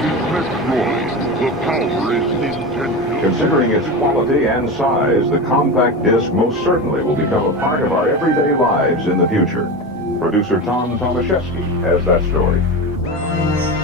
destroyed. The power is Nintendo. Considering its quality and size, the compact disc most certainly will become a part of our everyday lives in the future. Producer Tom Tomaszewski has that story.